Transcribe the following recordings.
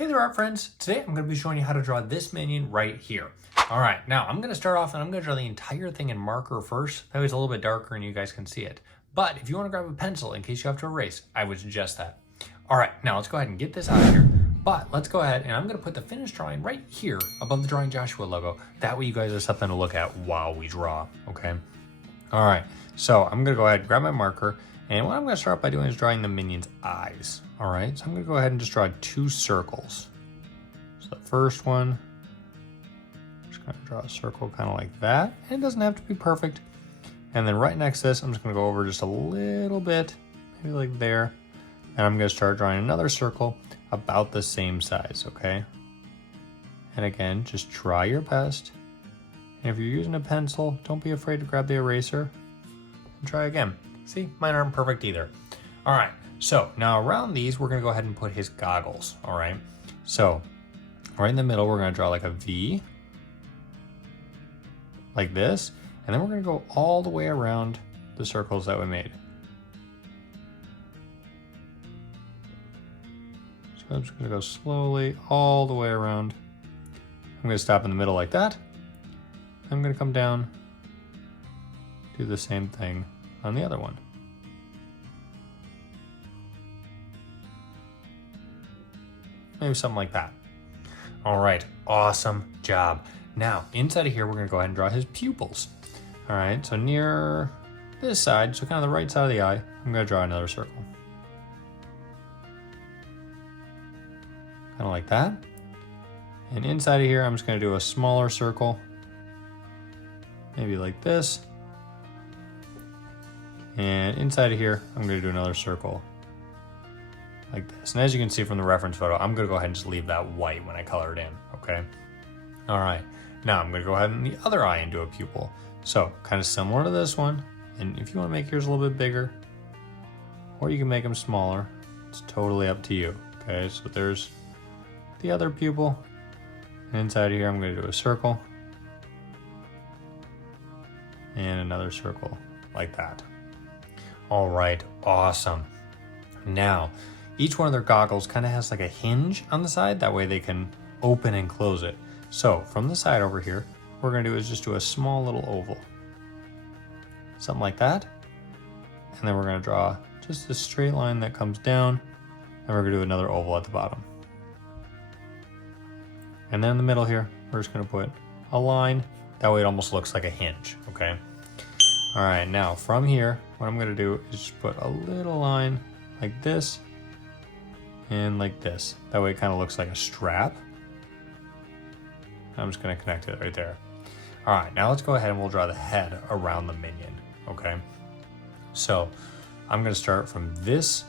Hey there, art friends. Today I'm going to be showing you how to draw this minion right here. All right, now I'm going to start off and I'm going to draw the entire thing in marker first. That way it's a little bit darker and you guys can see it. But if you want to grab a pencil in case you have to erase, I would suggest that. All right, now let's go ahead and get this out of here. But let's go ahead and I'm going to put the finished drawing right here above the Drawing Joshua logo. That way you guys have something to look at while we draw, okay? All right, so I'm going to go ahead and grab my marker. And what I'm going to start by doing is drawing the minion's eyes. All right, so I'm going to go ahead and just draw 2 circles. So the first one, I'm just going to draw a circle kind of like that. And it doesn't have to be perfect. And then right next to this, I'm just going to go over just a little bit, maybe like there. And I'm going to start drawing another circle about the same size, okay? And again, just try your best. And if you're using a pencil, don't be afraid to grab the eraser and try again. See, mine aren't perfect either. All right, so now around these, we're gonna go ahead and put his goggles, all right? So right in the middle, we're gonna draw like a V, like this, and then we're gonna go all the way around the circles that we made. So I'm just gonna go slowly all the way around. I'm gonna stop in the middle like that. I'm gonna come down, do the same thing on the other one. Maybe something like that. All right, awesome job. Now, inside of here, we're gonna go ahead and draw his pupils. All right, so near this side, so kind of the right side of the eye, I'm gonna draw another circle. Kind of like that. And inside of here, I'm just gonna do a smaller circle, maybe like this. And inside of here, I'm going to do another circle like this. And as you can see from the reference photo, I'm going to go ahead and just leave that white when I color it in, okay? All right, now I'm going to go ahead and the other eye and do a pupil. So kind of similar to this one. And if you want to make yours a little bit bigger, or you can make them smaller, it's totally up to you, okay? So there's the other pupil. And inside of here, I'm going to do a circle. And another circle like that. All right, awesome. Now, each one of their goggles kind of has like a hinge on the side. That way they can open and close it. So from the side over here, what we're gonna do is just do a small little oval. Something like that. And then we're gonna draw just a straight line that comes down. And we're gonna do another oval at the bottom. And then in the middle here, we're just gonna put a line. That way it almost looks like a hinge, okay? All right, now from here, what I'm gonna do is just put a little line like this and like this. That way it kind of looks like a strap. I'm just gonna connect it right there. All right, now let's go ahead and we'll draw the head around the minion, okay? So I'm gonna start from this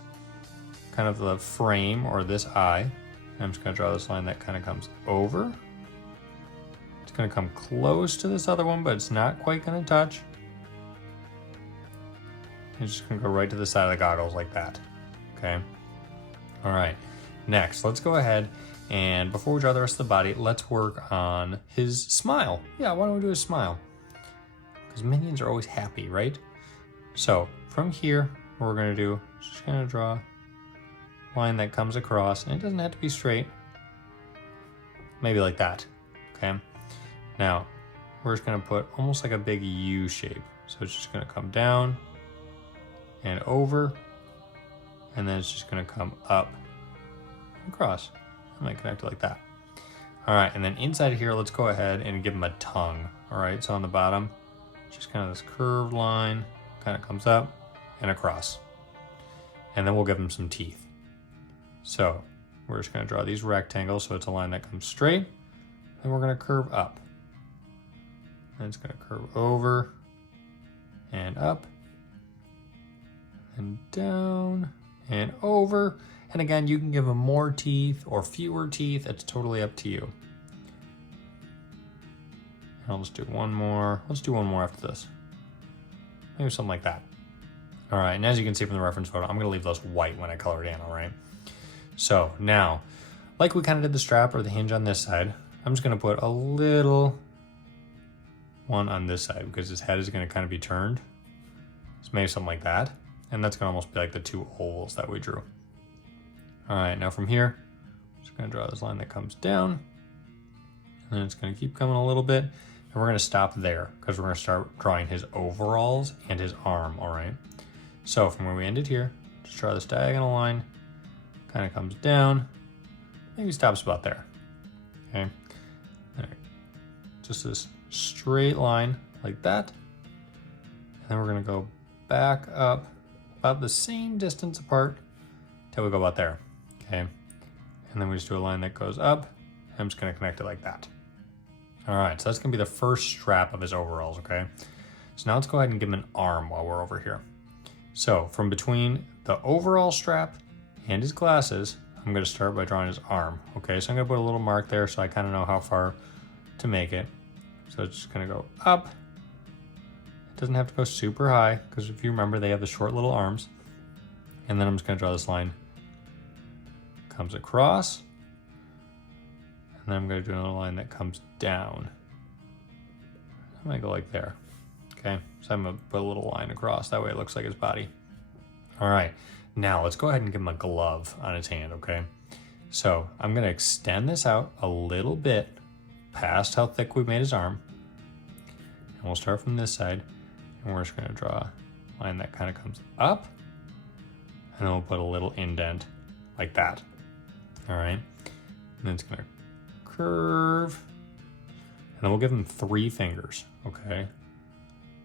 kind of the frame or this eye. And I'm just gonna draw this line that kind of comes over. It's gonna come close to this other one, but it's not quite gonna touch. It's just gonna go right to the side of the goggles like that, okay? All right, next, let's go ahead and before we draw the rest of the body, let's work on his smile. Yeah, why don't we do his smile? Because minions are always happy, right? So from here, what we're gonna do is just gonna draw a line that comes across, and it doesn't have to be straight. Maybe like that, okay? Now, we're just gonna put almost like a big U shape. So it's just gonna come down, and over, and then it's just gonna come up and across. I might connect it like that. All right, and then inside here, let's go ahead and give him a tongue. All right, so on the bottom, just kind of this curved line, kind of comes up and across. And then we'll give him some teeth. So we're just gonna draw these rectangles, so it's a line that comes straight, and we're gonna curve up. And it's gonna curve over and up, and down and over. And again, you can give them more teeth or fewer teeth. It's totally up to you. And I'll just do one more. Let's do one more after this. Maybe something like that. All right, and as you can see from the reference photo, I'm gonna leave those white when I color it in, all right? So now, like we kind of did the strap or the hinge on this side, I'm just gonna put a little one on this side because his head is gonna kind of be turned. So maybe something like that. And that's gonna almost be like the 2 ovals that we drew. All right, now from here, Just gonna draw this line that comes down, and then it's gonna keep coming a little bit, and we're gonna stop there because we're gonna start drawing his overalls and his arm, all right? So from where we ended here, just draw this diagonal line, kind of comes down, maybe stops about there, okay? All right. Just this straight line like that, and then we're gonna go back up about the same distance apart till we go about there, okay? And then we just do a line that goes up, and I'm just gonna connect it like that. All right, so that's gonna be the first strap of his overalls, okay? So now let's go ahead and give him an arm while we're over here. So from between the overall strap and his glasses, I'm gonna start by drawing his arm, okay? So I'm gonna put a little mark there so I kind of know how far to make it. So it's just gonna go up. It doesn't have to go super high because if you remember, they have the short little arms. And then I'm just gonna draw this line. Comes across. And then I'm gonna do another line that comes down. I'm gonna go like there, okay? So I'm gonna put a little line across. That way it looks like his body. All right, now let's go ahead and give him a glove on his hand, okay? So I'm gonna extend this out a little bit past how thick we made his arm. And we'll start from this side, and we're just gonna draw a line that kind of comes up, and then we'll put a little indent like that. All right, and then it's gonna curve, and then we'll give him 3 fingers, okay?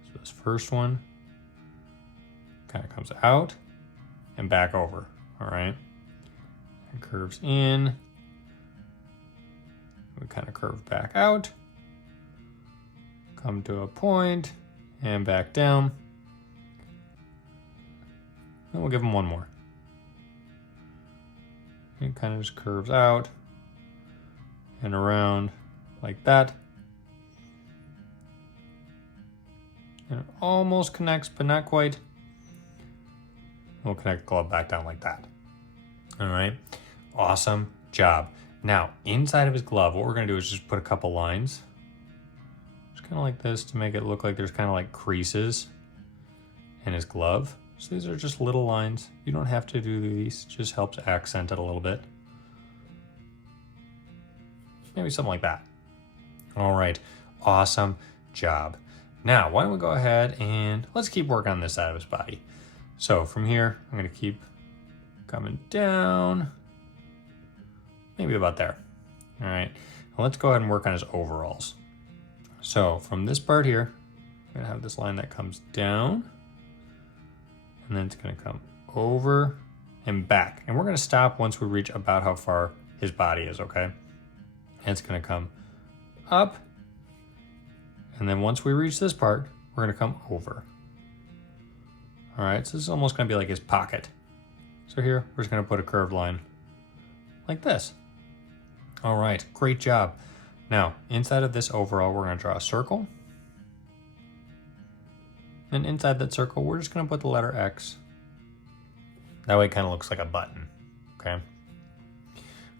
So this first one kind of comes out and back over, all right? And curves in. We kind of curve back out, come to a point, and back down. And we'll give him one more. It kind of just curves out and around like that. And it almost connects, but not quite. We'll connect the glove back down like that. All right, awesome job. Now, inside of his glove, what we're gonna do is just put a couple lines. Just kind of like this to make it look like there's kind of like creases in his glove. So these are just little lines. You don't have to do these, it just helps accent it a little bit. Maybe something like that. All right, awesome job. Now, why don't we go ahead and let's keep working on this side of his body. So from here, I'm gonna keep coming down, maybe about there. All right, now let's go ahead and work on his overalls. So from this part here, I'm gonna have this line that comes down, and then it's gonna come over and back. And we're gonna stop once we reach about how far his body is, okay? And it's gonna come up, and then once we reach this part, we're gonna come over. All right, so this is almost gonna be like his pocket. So here, we're just gonna put a curved line like this. All right, great job. Now, inside of this overall, we're gonna draw a circle. And inside that circle, we're just gonna put the letter X. That way it kind of looks like a button, okay?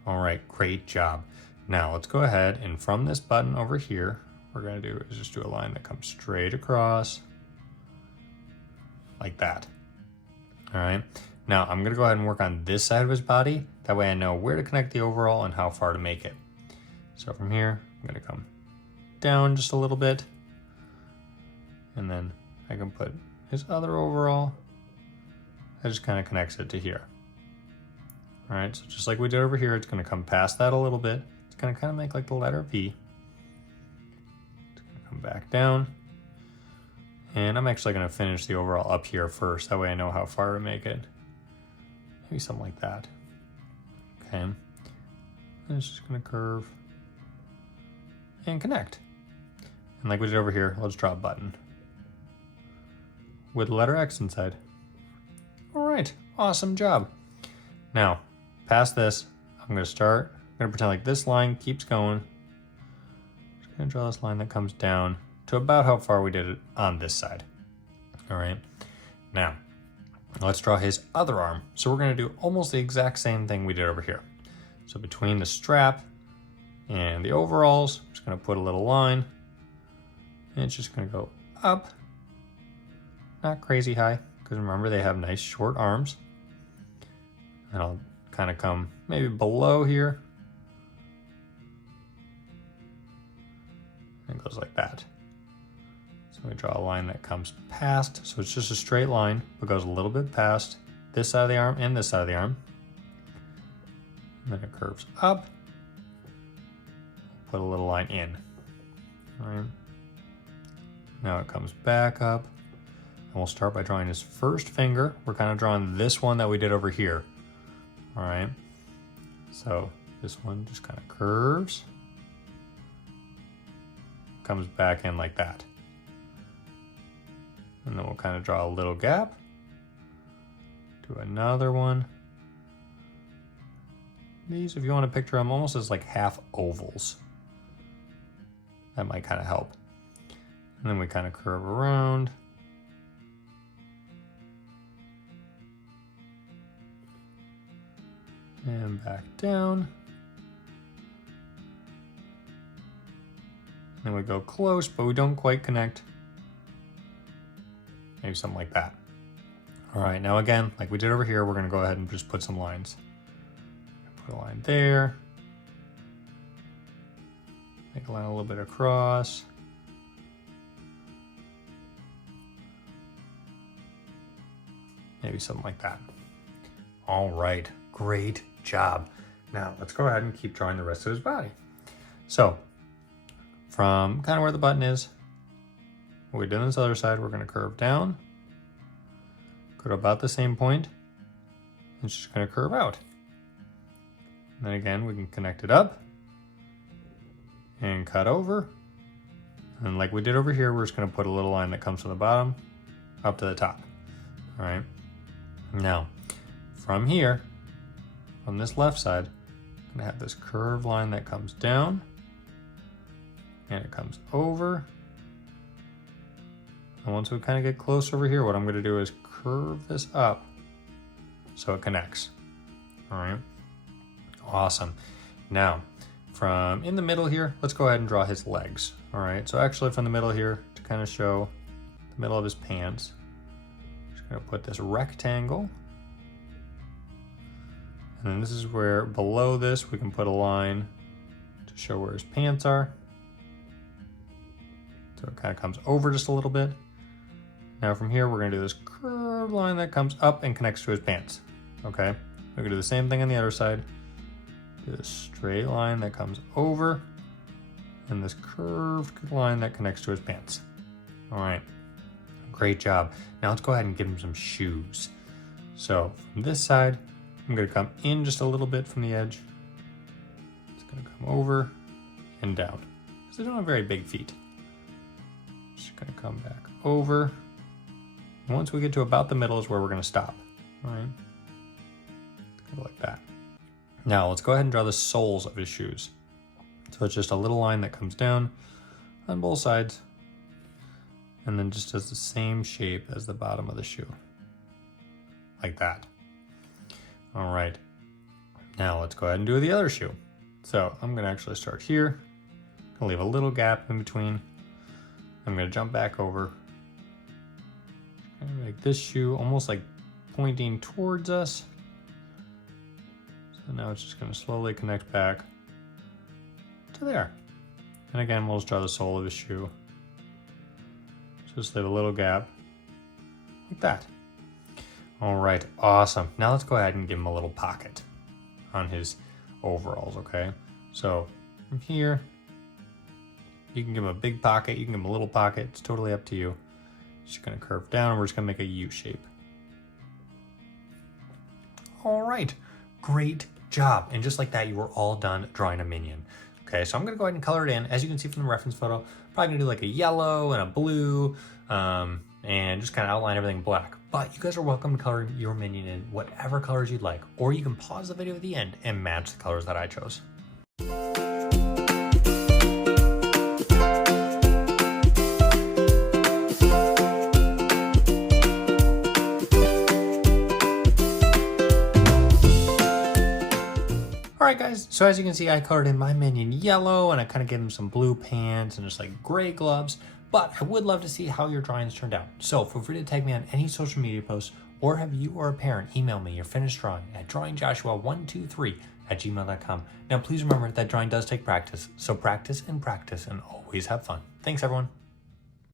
All right, great job. Now let's go ahead and from this button over here, what we're gonna do is just do a line that comes straight across like that. All right, now I'm gonna go ahead and work on this side of his body. That way I know where to connect the overall and how far to make it. So from here, I'm gonna come down just a little bit, and then I can put his other overall. That just kind of connects it to here. All right, so just like we did over here, it's gonna come past that a little bit. It's gonna kind of make like the letter V. It's gonna come back down. And I'm actually gonna finish the overall up here first. That way I know how far to make it. Maybe something like that. Okay, and it's just gonna curve and connect. And like we did over here, let's draw a button with the letter X inside. All right, awesome job. Now, past this, I'm gonna pretend like this line keeps going. Just gonna draw this line that comes down to about how far we did it on this side. All right, now, let's draw his other arm. So we're gonna do almost the exact same thing we did over here. So between the strap and the overalls, I'm just gonna put a little line, and it's just gonna go up, not crazy high, because remember they have nice short arms. And I'll kind of come maybe below here, And it goes like that. So we draw a line that comes past, so it's just a straight line, but goes a little bit past this side of the arm and this side of the arm. And then it curves up. Put a little line in. All right. Now it comes back up. And we'll start by drawing his first finger. We're kind of drawing this one that we did over here. All right. So this one just kind of curves. Comes back in like that. And then we'll kind of draw a little gap. Do another one. These, if you want to picture them almost as like half ovals. That might kind of help. And then we kind of curve around. And back down. And then we go close, but we don't quite connect. Maybe something like that. All right, now again, like we did over here, we're gonna go ahead and just put some lines. Put a line there. Make a line a little bit across. Maybe something like that. All right, great job. Now let's go ahead and keep drawing the rest of his body. So from kind of where the button is, what we did on this other side, we're gonna curve down, go to about the same point, and it's just gonna curve out. And then again, we can connect it up and cut over. And like we did over here, we're just gonna put a little line that comes from the bottom up to the top. All right. Now, from here, on this left side, I'm gonna have this curved line that comes down and it comes over. And once we kind of get close over here, what I'm gonna do is curve this up so it connects. All right, awesome. Now, from in the middle here, let's go ahead and draw his legs. All right, so actually from the middle here, to kind of show the middle of his pants, I'm just gonna put this rectangle. And then this is where below this, we can put a line to show where his pants are. So it kind of comes over just a little bit. Now from here, we're gonna do this curved line that comes up and connects to his pants. Okay, we're gonna do the same thing on the other side. Do this straight line that comes over and this curved line that connects to his pants. All right, great job. Now let's go ahead and give him some shoes. So from this side, I'm gonna come in just a little bit from the edge. It's gonna come over and down, because they don't have very big feet. Just gonna come back over. And once we get to about the middle is where we're gonna stop. All right, go like that. Now let's go ahead and draw the soles of his shoes. So it's just a little line that comes down on both sides and then just does the same shape as the bottom of the shoe, like that. All right, now let's go ahead and do the other shoe. So I'm gonna actually start here, gonna leave a little gap in between. I'm gonna jump back over, and make this shoe almost like pointing towards us. So now it's just gonna slowly connect back to there. And again, we'll just draw the sole of the shoe. Just leave a little gap, like that. All right, awesome. Now let's go ahead and give him a little pocket on his overalls, okay? So from here, you can give him a big pocket, you can give him a little pocket, it's totally up to you. Just gonna curve down and we're just gonna make a U shape. All right, great job. And just like that, you were all done drawing a minion. Okay, so I'm gonna go ahead and color it in. As you can see from the reference photo, probably gonna do like a yellow and a blue, and just kind of outline everything black. But you guys are welcome to color your minion in whatever colors you'd like, or you can pause the video at the end and match the colors that I chose. Alright guys, so as you can see, I colored in my minion yellow and I kind of gave him some blue pants and just like gray gloves, but I would love to see how your drawings turned out. So feel free to tag me on any social media posts or have you or a parent email me your finished drawing at drawingjoshua123 drawingmysketchbook@gmail.com. Now please remember that drawing does take practice, so practice and always have fun. Thanks everyone.